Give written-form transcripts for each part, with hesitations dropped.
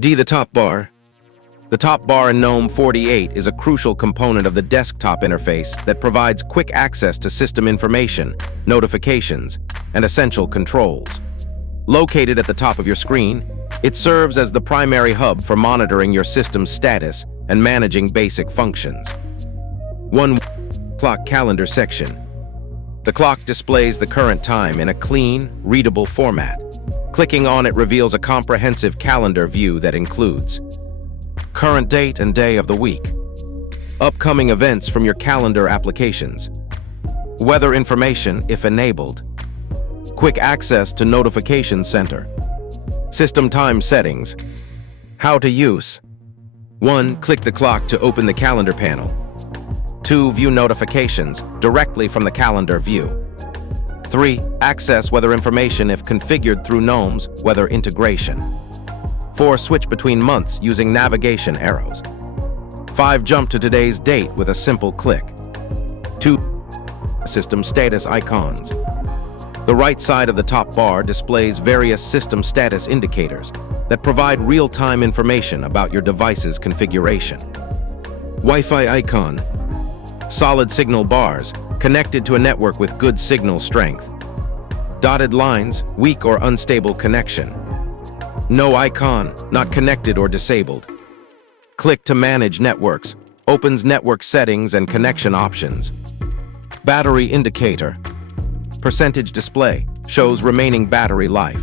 The top bar. The top bar in Gnome 48 is a crucial component of the desktop interface that provides quick access to system information, notifications, and essential controls. Located at the top of your screen, it serves as the primary hub for monitoring your system's status and managing basic functions. 1. Clock calendar section. The clock displays the current time in a clean, readable format. Clicking on it reveals a comprehensive calendar view that includes current date and day of the week, upcoming events from your calendar applications, weather information if enabled, quick access to notification center, system time settings. How to use. 1. Click the clock to open the calendar panel. 2. View notifications directly from the calendar view. 3. Access weather information if configured through Gnome's weather integration. 4. Switch between months using navigation arrows. 5. Jump to today's date with a simple click. 2. System status icons. The right side of the top bar displays various system status indicators that provide real-time information about your device's configuration. Wi-Fi icon. Solid signal bars connected to a network with good signal strength. Dotted lines, weak or unstable connection. No icon, not connected or disabled. Click to manage networks, opens network settings and connection options. Battery indicator. Percentage display, shows remaining battery life.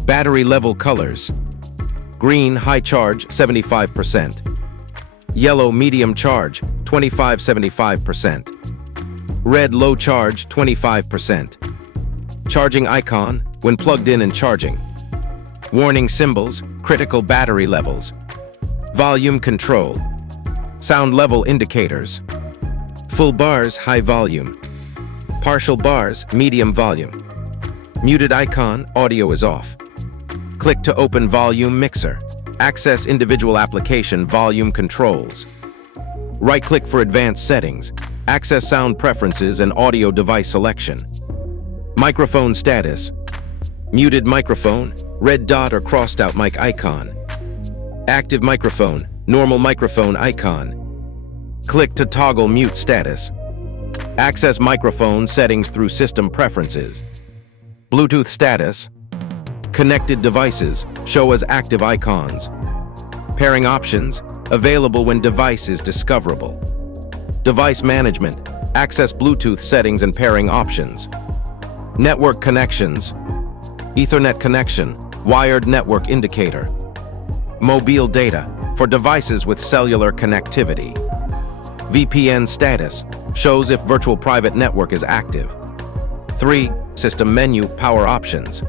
Battery level colors. Green, high charge, 75%. Yellow, medium charge, 25-75%. Red, low charge, 25%. Charging icon, when plugged in and charging. Warning symbols, critical battery levels. Volume control. Sound level indicators. Full bars, high volume. Partial bars, medium volume. Muted icon, audio is off. Click to open volume mixer. Access individual application volume controls. Right-click for advanced settings. Access sound preferences and audio device selection. Microphone status. Muted microphone, red dot or crossed out mic icon. Active microphone, normal microphone icon. Click to toggle mute status. Access microphone settings through system preferences. Bluetooth status. Connected devices show as active icons. Pairing options, available when device is discoverable. Device management, access Bluetooth settings and pairing options. Network connections, Ethernet connection, wired network indicator. Mobile data, for devices with cellular connectivity. VPN status, shows if virtual private network is active. 3. System menu power options.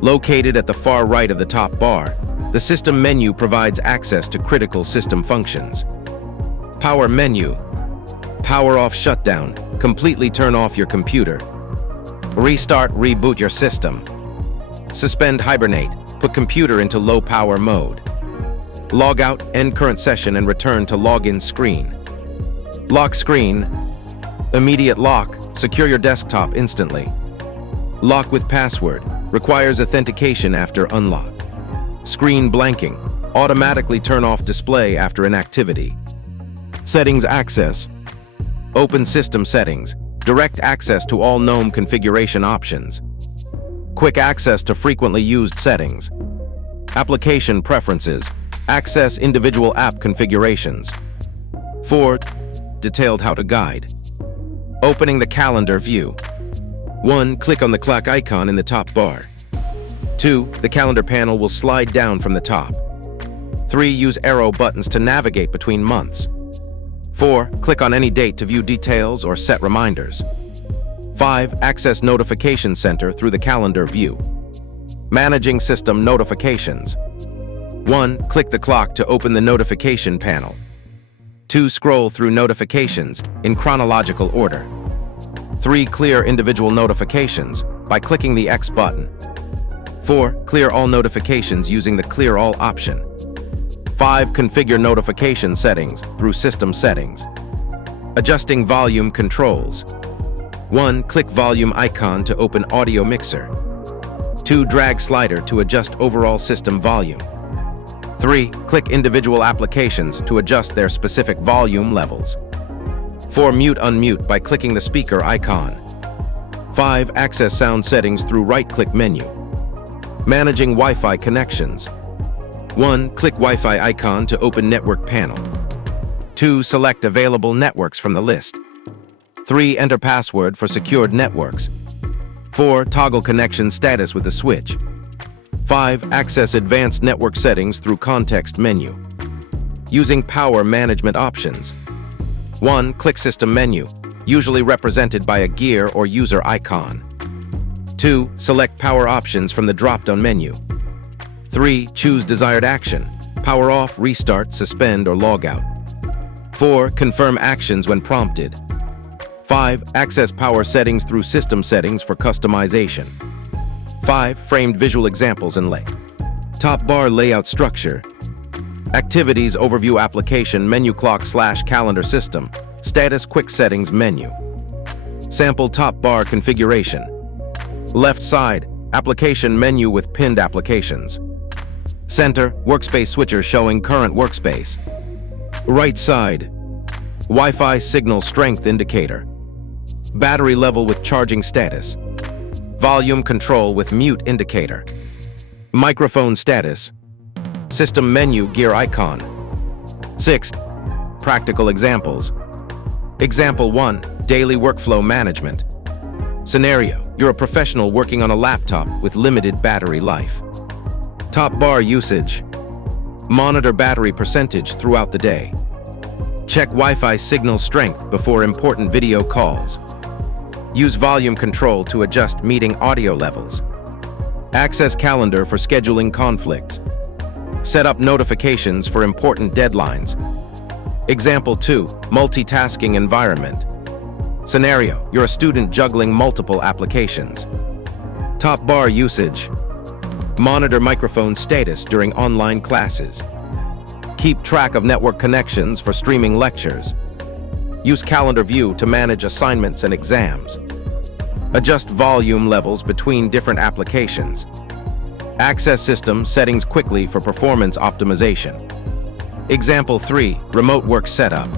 Located at the far right of the top bar, the system menu provides access to critical system functions. Power menu. Power off shutdown, completely turn off your computer. Restart, reboot your system. Suspend hibernate, put computer into low power mode. Log out, end current session and return to login screen. Lock screen. Immediate lock, secure your desktop instantly. Lock with password, requires authentication after unlock. Screen blanking, automatically turn off display after inactivity. Settings access. Open system settings, direct access to all Gnome configuration options. Quick access to frequently used settings. Application preferences, access individual app configurations. 4. Detailed how-to guide. Opening the calendar view. 1. Click on the clock icon in the top bar. 2. The calendar panel will slide down from the top. 3. Use arrow buttons to navigate between months. 4. Click on any date to view details or set reminders. 5. Access Notification Center through the calendar view. Managing system notifications. 1. Click the clock to open the notification panel. 2. Scroll through notifications in chronological order. 3. Clear individual notifications by clicking the X button. 4. Clear all notifications using the Clear All option. 5. Configure notification settings through System Settings. Adjusting volume controls. 1. Click volume icon to open audio mixer. 2. Drag slider to adjust overall system volume. 3. Click individual applications to adjust their specific volume levels. 4. Mute/unmute by clicking the speaker icon. 5. Access sound settings through right-click menu. Managing Wi-Fi connections. 1. Click Wi-Fi icon to open network panel. 2. Select available networks from the list. 3. Enter password for secured networks. 4. Toggle connection status with the switch. 5. Access advanced network settings through context menu. Using power management options. 1. Click system menu, usually represented by a gear or user icon. 2. Select power options from the drop-down menu. 3. Choose desired action, power off, restart, suspend, or log out. 4. Confirm actions when prompted. 5. Access power settings through system settings for customization. 5. Framed visual examples and lay. Top bar layout structure. Activities overview application menu clock/calendar system. Status quick settings menu. Sample top bar configuration. Left side, application menu with pinned applications. Center, workspace switcher showing current workspace. Right side, Wi-Fi signal strength indicator. Battery level with charging status. Volume control with mute indicator. Microphone status. System menu gear icon. 6. Practical examples. Example 1. Daily workflow management. Scenario: you're a professional working on a laptop with limited battery life. Top bar usage. Monitor battery percentage throughout the day. Check Wi-Fi signal strength before important video calls. Use volume control to adjust meeting audio levels. Access calendar for scheduling conflicts. Set up notifications for important deadlines. Example 2. Multitasking environment. Scenario: you're a student juggling multiple applications. Top bar usage. Monitor microphone status during online classes. Keep track of network connections for streaming lectures. Use calendar view to manage assignments and exams. Adjust volume levels between different applications. Access system settings quickly for performance optimization. Example 3. Remote work setup.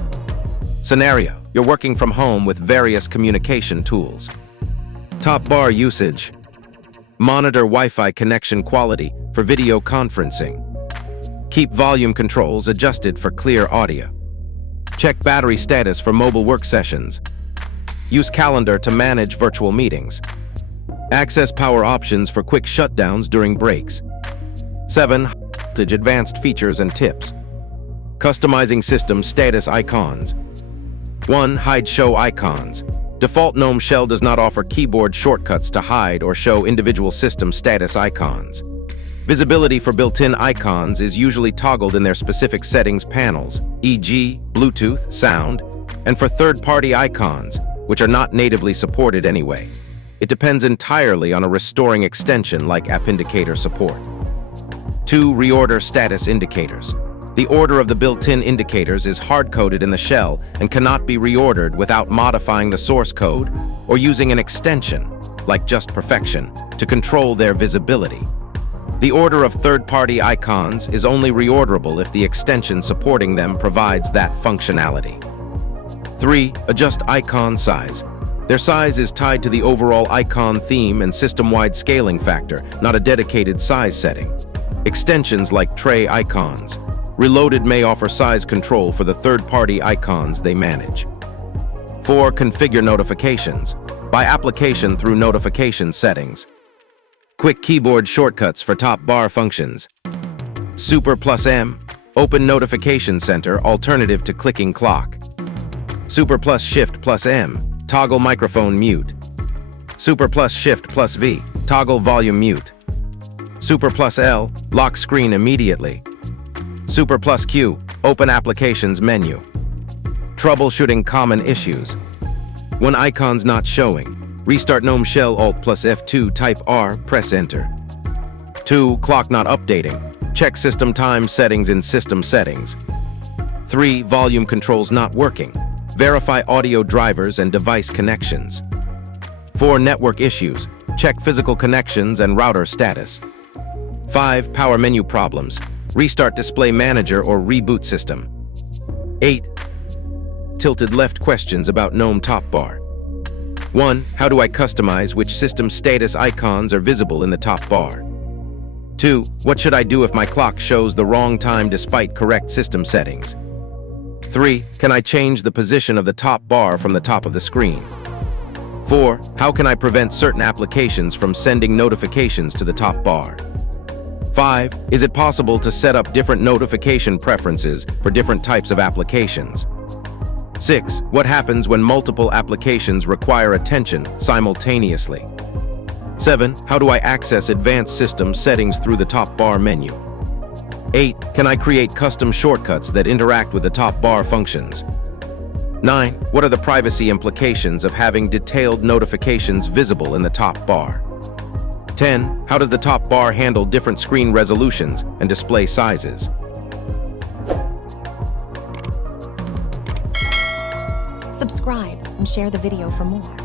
Scenario: you're working from home with various communication tools. Top bar usage. Monitor Wi-Fi connection quality for video conferencing. Keep volume controls adjusted for clear audio. Check battery status for mobile work sessions. Use calendar to manage virtual meetings. Access power options for quick shutdowns during breaks. 7. Advanced features and tips. Customizing system status icons. 1. Hide show icons. Default Gnome shell does not offer keyboard shortcuts to hide or show individual system status icons. Visibility for built-in icons is usually toggled in their specific settings panels, e.g., Bluetooth, sound, and for third-party icons, which are not natively supported anyway. It depends entirely on a restoring extension like App Indicator support. 2. Reorder status indicators. The order of the built-in indicators is hard-coded in the shell and cannot be reordered without modifying the source code or using an extension, like Just Perfection, to control their visibility. The order of third-party icons is only reorderable if the extension supporting them provides that functionality. 3. Adjust icon size. Their size is tied to the overall icon theme and system-wide scaling factor, not a dedicated size setting. Extensions like tray icons. Reloaded may offer size control for the third-party icons they manage. 4. Configure notifications. By application through notification settings. Quick keyboard shortcuts for top bar functions. Super plus M, open notification center alternative to clicking clock. Super plus Shift plus M, toggle microphone mute. Super plus Shift plus V, toggle volume mute. Super plus L, lock screen immediately. Super plus Q, open applications menu. Troubleshooting common issues. When icon's not showing, restart Gnome shell Alt plus F2 type R, press enter. 2. Clock not updating. Check system time settings in system settings. 3. Volume controls not working. Verify audio drivers and device connections. 4. Network issues. Check physical connections and router status. 5. Power menu problems. Restart Display Manager or reboot system. 8. Tilted left questions about Gnome top bar. 1. How do I customize which system status icons are visible in the top bar? 2. What should I do if my clock shows the wrong time despite correct system settings? 3. Can I change the position of the top bar from the top of the screen? 4. How can I prevent certain applications from sending notifications to the top bar? 5. Is it possible to set up different notification preferences for different types of applications? 6. What happens when multiple applications require attention simultaneously? 7. How do I access advanced system settings through the top bar menu? 8. Can I create custom shortcuts that interact with the top bar functions? 9. What are the privacy implications of having detailed notifications visible in the top bar? 10. How does the top bar handle different screen resolutions and display sizes? Subscribe and share the video for more.